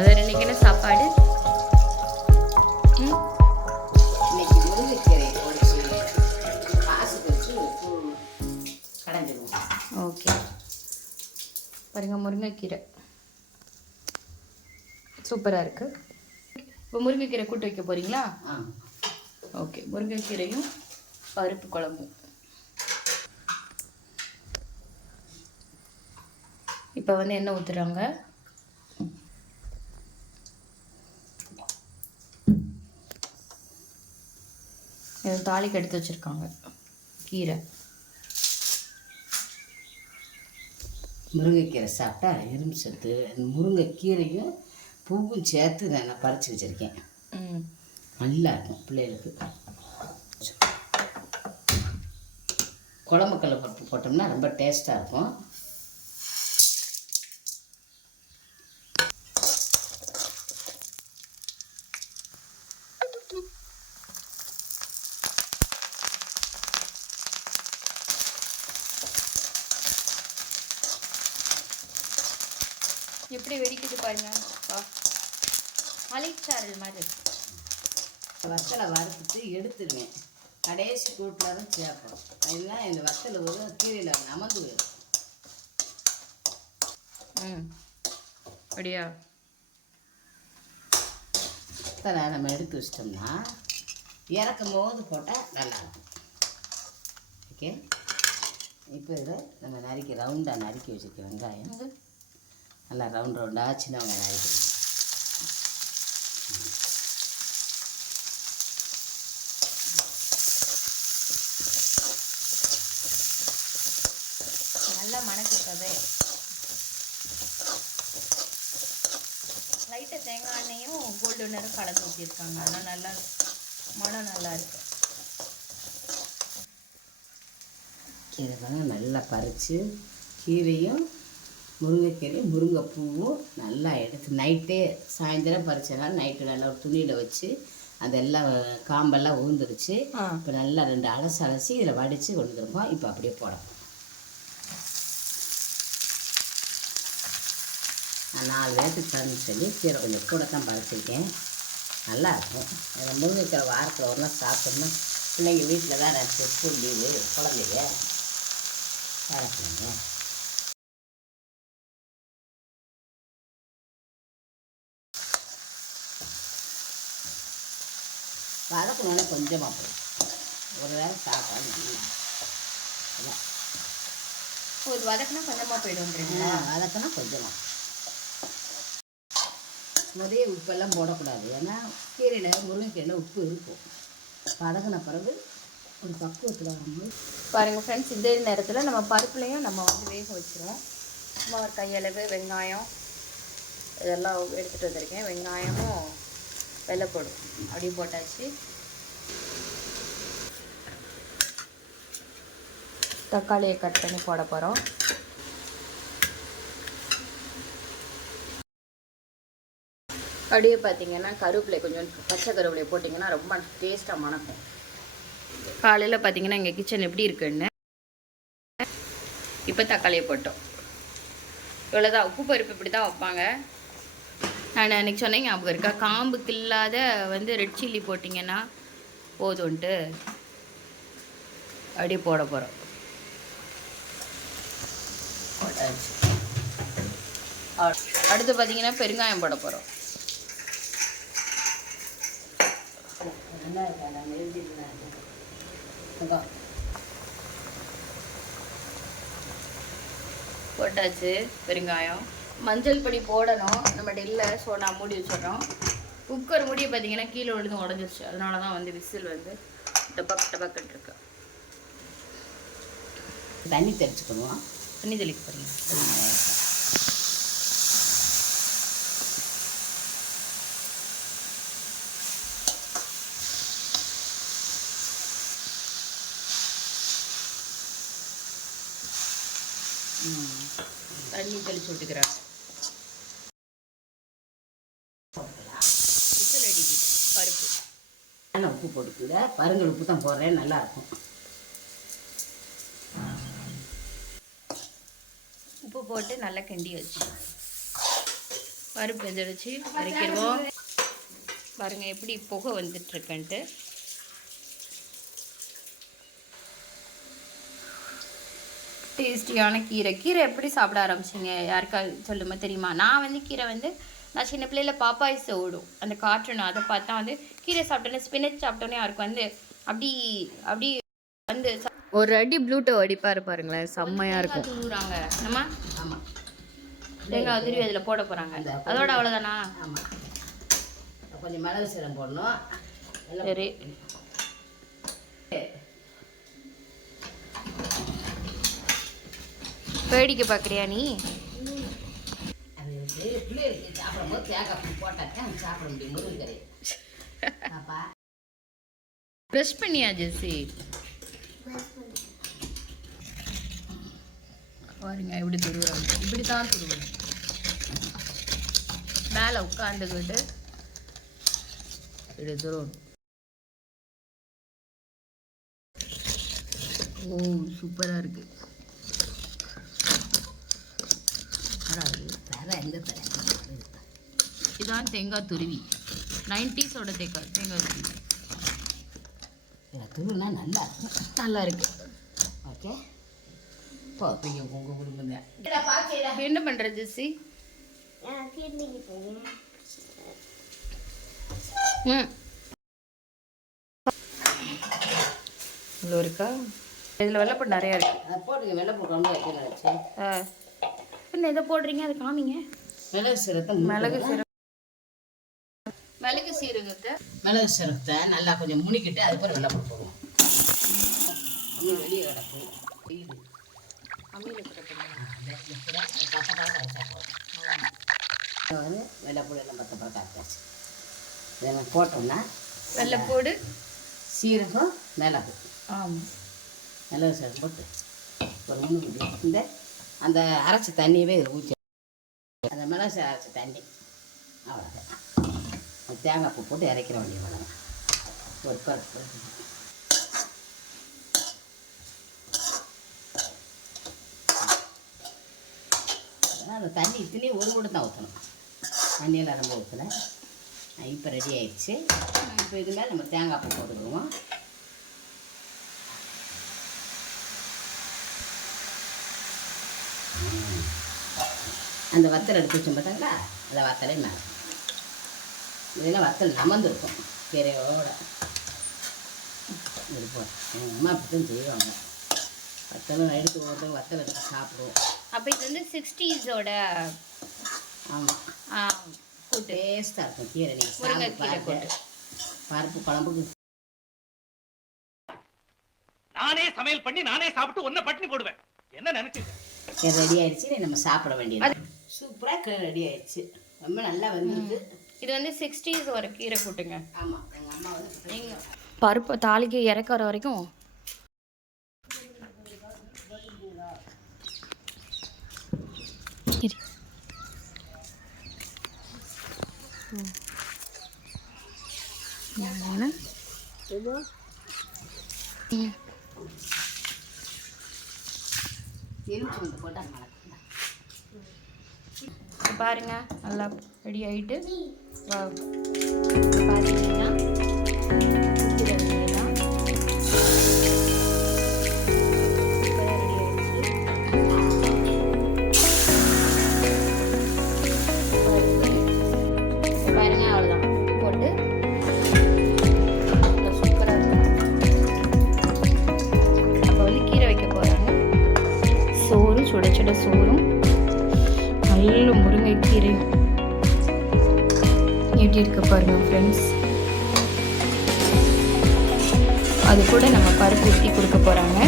அது இன்னைக்கு என்ன சாப்பாடு ஓகே. பாருங்க முருங்கைக்கீரை. சூப்பராக இருக்கு. இப்போ முருங்கைக்கீரை கூட்டு வைக்க போறீங்களா? ஆ. ஓகே முருங்கைக்கீரையும் பருப்பு குழம்பும். இப்போ வந்து என்ன ஊற்றுறாங்க தாளிக்கு எடுத்து வச்சுருக்காங்க. கீரை. முருங்கைக்கீரை சாப்பிட்டா இரும்பு சத்து அந்த முருங்கைக்கீரையும் பூவும் சேர்த்து நான் பறித்து வச்சுருக்கேன். நல்லா இருக்கும் பிள்ளைகளுக்கு. குழம்புக்கல்ல பருப்பு போட்டோம்னா ரொம்ப டேஸ்ட்டாக இருக்கும். எப்படி வெடிக்குது பாருங்க. மலைச்சாரல் மாதிரி. வத்தலை வறுத்துட்டு எடுத்துருவேன். கடைசி கூட்டில் தான் சேர்ப்போம். அதுதான் இந்த வத்தல் ஒரு கீரையில் நமந்து போயிடும். ம். அப்படியா? வத்தலை நம்ம எடுத்து வச்சிட்டோம்னா இறக்கும் போது போட்டால் நல்லாயிருக்கும். ஓகே இப்போ இதை நம்ம நறுக்கி ரவுண்டாக நறுக்கி வச்சுருக்க வெங்காயம். நல்லா ரவுண்ட் ரவுண்டாக சின்ன வெங்காயம் நறுக்கணும் நல்லா மணக்கிட்டதே லைட்டாக தேங்காய் எண்ணெயும் கோல்டு வினரும் கலந்து ஊற்றிருக்காங்க அதனால் நல்லா மனம் நல்லா இருக்கு கீரை தானே நல்லா பறித்து கீரையும் முருங்கைக்கீரையும் முருங்கைப்பூவும் நல்லா எடுத்து நைட்டே சாயந்தரம் பறிச்சேன்னா நைட்டு நல்லா ஒரு துணியில் வச்சு அதெல்லாம் காம்பெல்லாம் ஊந்துருச்சு இப்போ நல்லா ரெண்டு அலசு அலசி இதில் வடித்து கொண்டு வந்துருக்கோம். இப்போ அப்படியே போடணும் நான் நாலு பேர்த்துக்கு தரணும்னு சொல்லி கீரை கொஞ்சம் கூட தான் பறிச்சிருக்கேன். நல்லா இருக்கும். அந்த முருங்கைக்கீரை வாரத்தில் ஒரு நாள் சாப்பிட்டோம்னா பிள்ளைங்க வீட்டில் தான் நான் ஸ்கூல் லீவு குழந்தைங்க. வேலை பிள்ளைங்க வதக்கணுன்னே கொஞ்சமாக போடும் ஒரு நேரம் சாப்பாடு ஒரு வதக்குனா கொஞ்சமாக போயிடும்ன்றீங்களா? வதக்கினா கொஞ்சமாக முதே உப்பெல்லாம் போடக்கூடாது. ஏன்னா கீரையில் முருங்கைக்கீரையில் உப்பு இருக்கும். வதக்கின பிறகு ஒரு பக்குவத்தில் வரும்போது பாருங்கள் ஃப்ரெண்ட்ஸ் இந்த நேரத்தில் நம்ம பருப்புலையும் நம்ம வந்து வேக வச்சிருவோம். சும்மா ஒரு கையளவு வெங்காயம் இதெல்லாம் எடுத்துகிட்டு வந்திருக்கேன். வெங்காயமும் வெள்ளைப்படும் அப்படியே போட்டாச்சு. தக்காளியை கட் பண்ணி போட போகிறோம் அப்படியே பார்த்தீங்கன்னா கருவேப்பிலை கொஞ்சம் பச்சை கருவேப்பிலை போட்டிங்கன்னா ரொம்ப டேஸ்ட்டாக மணக்கும். காலையில் பார்த்தீங்கன்னா எங்கள் கிச்சன் எப்படி இருக்குன்னு இப்போ தக்காளியை போட்டோம். இவ்வளோதான் உப்பு பருப்பு இப்படி தான் வைப்பாங்க. நான் அன்றைக்கி சொன்னேன் ஞாபகம் இருக்கா? காம்புக்கு இல்லாத வந்து ரெட் சில்லி போட்டிங்கன்னா போதும்ன்ட்டு. அப்படியே போட போகிறோம் போட்டாச்சு. அடுத்து பார்த்தீங்கன்னா பெருங்காயம் போட போகிறோம் போட்டாச்சு பெருங்காயம். மஞ்சள் பொடி போடணும். நம்மகிட்ட இல்லை ஸோ நான் மூடி வச்சிடுறோம். குக்கர் மூடியை பார்த்தீங்கன்னா கீழே விழுந்து உடஞ்சிருச்சு. அதனால தான் வந்து விசில் வந்து டபக் டபக்குன்னு இருக்கு. தண்ணி தெளிச்சுக்கணும் தண்ணி தெளிக்க போறீங்க. தண்ணி தெளிச்சு விட்டுக்கிறாங்க விசில் அடிக்குது பருப்பு. ஆனால் உப்பு போட்டுக்கல பருங்கல் உப்பு தான் போடுறேன் நல்லா இருக்கும். உப்பு போட்டு நல்லா கிண்டி வச்சு பருப்பு வெந்தடிச்சு இறக்கிடுவோம் பாருங்க எப்படி புகை வந்துட்டு இருக்குன்ட்டு டேஸ்டியான கீரை. கீரை எப்படி சாப்பிட ஆரம்பிச்சிங்க? யாருக்காவது சொல்லுமா தெரியுமா? நான் வந்து கீரை வந்து நான் சின்ன பிள்ளையில பாப்பாய்ஸ் ஓடும் அந்த கார்ட்டூன் அதை பார்த்தா வந்து கீரை சாப்பிட்டோன்னே ஸ்பினச் சாப்பிட்டோன்னே யாருக்கு வந்து அப்படி அப்படி வந்து ஒரு அடி ப்ளூட்டோ அடிப்பாரு பாருங்களேன். செம்மையா இருக்கும். தூங்குறாங்க நம்ம ஆமாம் தேங்காய் துருவி அதில் போட போறாங்க. அதோட அவ்வளோதானா ஆமாம் கொஞ்சம் மிளகு சீரம் போடணும். சரி. வேடிக்கை பார்க்குறியா நீ? சாப்பிடும்போது தேங்காய் பூ போட்டாக்கா சாப்பிட முடியும். முருங்கை பாப்பா. ப்ரெஷ் பண்ணியா ஜெஸ்ஸி? பாருங்க இப்படி துருவாங்க இப்படி தான் துருவணும் மேலே உட்காந்துக்கிட்டு இப்படி துருவணும். ஓ சூப்பராக இருக்கு. தர எந்த தர இதான் தேங்காய் துருவி. நைன்டிஸோட தேங்காய் தேங்காய் துருவி. துருனா நல்லா இருக்கும் நல்லா இருக்கு. ஓகே. என்ன பண்ற ஜெஸ்ஸி? ம். இவ்வளோ இருக்கா? இதில் வெள்ளைப்பூடு நிறையா இருக்கு. அதை போட்டுங்க வெள்ளை போட்டு வைக்கணும் வச்சு. ஆ. என்ன இதை போடுறீங்க அதை காமிங்க. மிளகு சீரகத்தை மிளகு மிளகு சீரகத்தை மிளகு சீரகத்தை நல்லா கொஞ்சம் முனிக்கிட்டு அதுக்கப்புறம் வெள்ளை போட்டு போடுவோம் இன்னும் வெளியே கிடக்கும். அம்மியில் போட்டுருங்க அதை எப்படி பச்சை பழக்கம் வச்சா போதும் இதை வந்து வெள்ளை பூடு எல்லாம் பச்சை பழக்கம் அரைச்சாச்சு இதை நம்ம போட்டோம்னா வெள்ளைப்பூடு சீரகம் மிளகு ஆமாம் மிளகு சீரகம் போட்டு ஒரு மூணு இந்த அந்த அரைச்ச தண்ணியவே இதில் ஊற்றி அந்த மிளகு அரைச்ச தண்ணி அவ்வளோதான் தேங்காய் பூ போட்டு இறக்கிற வேண்டிய வேலை. ஒரு பருப்பு. அந்த தண்ணி இத்தனையும் ஒரு கூட தான் ஊற்றணும் தண்ணியெல்லாம் ரொம்ப ஊற்றல இப்போ ரெடி ஆயிடுச்சு. இப்போ இது மேலே நம்ம தேங்காய் பூ போட்டுக்கிடுவோம். அந்த வத்தல் எடுத்து வச்சோம் பார்த்தாங்களா அந்த வத்தலே மேலே. இதெல்லாம் வத்தல் நமந்துருக்கும். கீரையோட. இருப்போம் எங்கள் அம்மா அப்படி தான் செய்வாங்க வத்தலும் எடுத்து போட்டு வத்தல் எடுத்து சாப்பிடுவோம். அப்போ இது வந்து சிக்ஸ்டீஸோட ஆமாம் கூட்டு. டேஸ்ட்டாக இருக்கும் கீரை. நீங்கள் பாருங்க. பருப்பு குழம்புக்கு. நானே சமையல் பண்ணி நானே சாப்பிட்டு ஒன்ன பட்டினி போடுவேன். என்ன நினைச்சிருக்க? ரெடி ஆயிடுச்சு. நம்ம சாப்பிட வேண்டியது. சூப்பராக ரெடி ஆயிடுச்சு. ரொம்ப நல்லா வந்திருக்கு. இது வந்து சிக்ஸ்டீஸ் ஒரு கீரை கூட்டுங்க. பருப்பு தாளிக்கு இறக்க வர வரைக்கும். பாருங்க நல்லா ரெடி ஆயிட்டு. Vamos. எப்படி இருக்கு பாருங்கள் ஃப்ரெண்ட்ஸ் அது கூட நம்ம பருப்பு ஊற்றி கொடுக்க போகிறாங்க